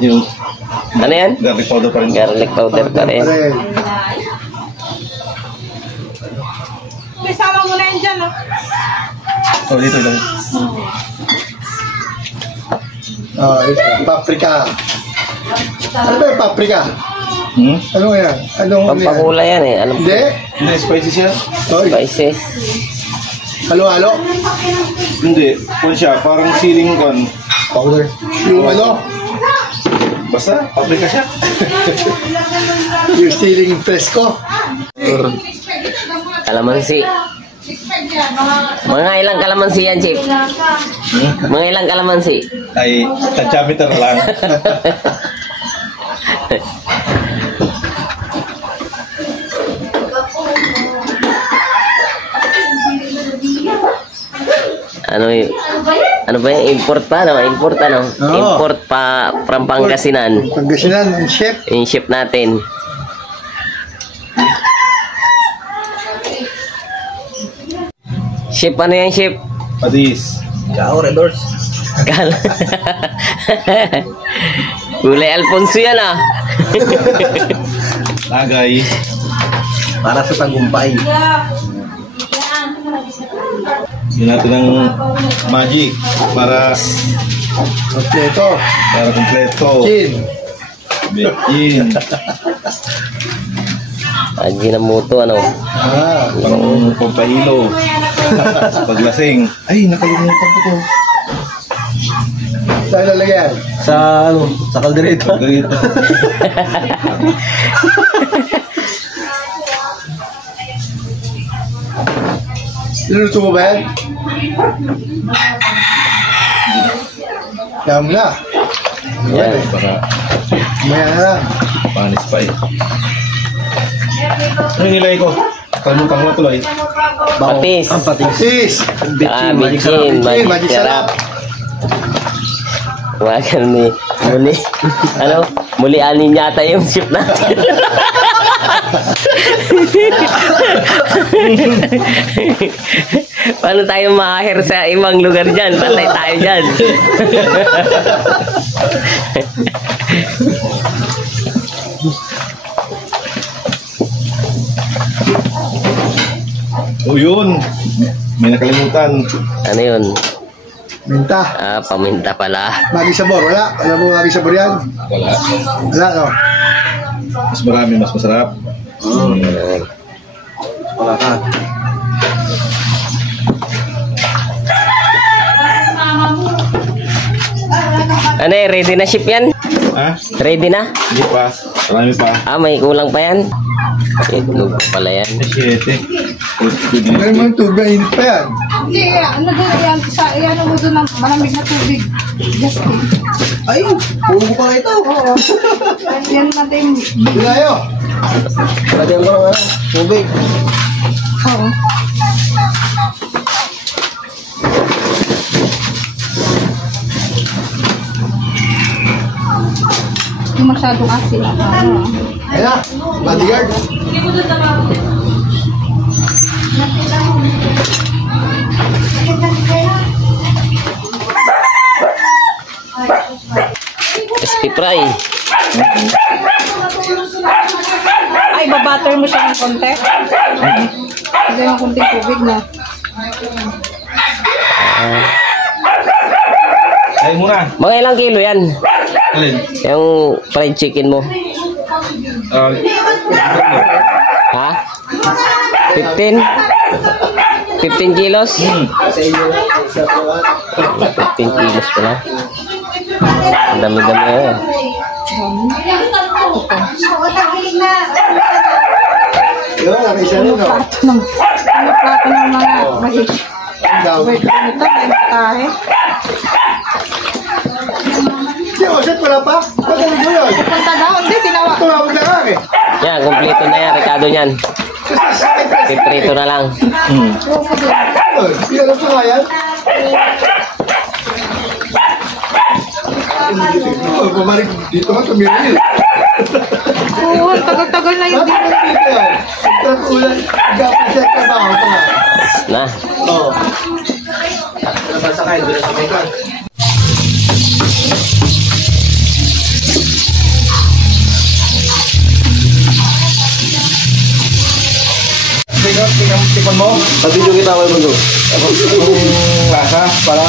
Yung Ano yan? garlic powder pa rin. Garlic powder pa rin. Isama mo na yan dyan, oh. Oh, dito lang. Oh, paprika. Ano ba yung paprika? Ano yan? Anong Pampakula yan eh. Alam ko. Hindi? Hindi, spicy siya. Sorry. Spices. Halo-halo? Hindi, kung siya, parang siling kon. Powder. Yung ano? Basta, paprika siya. Yung stealing fresco. Kalamansi. Mga ilang kalamansi yan, Chip? Mga ilang kalamansi? Ay, tadyameter lang. Ano ba yung import pa? No? Import ano? Oo. Import pa from Pangasinan. Pangasinan, ang chef. Yung ship natin. Ship ano yan, ship? Patis. Kao, Red Horse. Gulay Alfonso yan ah. Lagay. Para sa tagumpay. Yun natin ng magic para Kompleto. kompleto. Chin. Beijing. Ajinomoto ano. Pang pampahilo. Paglasing. Ay, nakalimutan ko to. Saan lalagyan? Sa ano? Sa kaldereta. Ganito. Niluto mo ba yan? Kaya mo na. Yan. Para Maya na lang. panis pa eh. Ano yung nilagay ko? Kalmutang mo tuloy. Patis. Ang patis. Sis! Bitchin. Magic sarap. Wagan ni muli. Ano? Muli anin yata yung ship natin. Paano tayo makahir sa ibang lugar dyan? Patay tayo dyan. Oh, yun. May nakalimutan. Ano yun? Minta. Paminta pala. Magi sabor. Wala. Alam mo magi sabor yan? Wala. Wala, no? Mas marami, mas masarap. Wala ka. Ano eh? Ready na ship yan? Ha? Ready na? Hindi pa. Marami pa. May kulang pa yan? Itlog pa pala yan. 7. Ngayon mo yung tubig. Init pa yan. Hindi, ano doon, yan, ano mo doon ng malamig na tubig. Just Ay, pugo pa ito. oo. Yan natin. Pinayo. Lagyan ko ng tubig. Oo. Hindi masyadong asin. Ano? Ayan na. Bodyguard. Crispy fry. Ay, babatter mo siya ng konti. Kasi ng konting tubig na. Ay, muna. Mga ilang kilo yan? Alin? Yung fried chicken mo. Ha? 15? 15 kilos? 15 kilos pala. Ang dami-dami yun. Yun, nakisa rin, no? Plato ng mga mahig. Ang dami. Wait, ganito, may tahe. Hindi, Oset, wala pa. Ba't ano mo yun? Punta daw, hindi, tinawa. Tumawag na nga, eh. Yan, kumpleto na yan. Ricardo niyan. Piprito na lang. Ilan pa nga yan? Bumalik dito ka, tumigil. Oo, tagal-tagal na yun dito. Dito yan. Pagkakulan, gapit sa trabaho pa. Na. Oo. Nasasakay, doon nasakay ka. tikman mo. Sa video kita ako yung Yung lasa para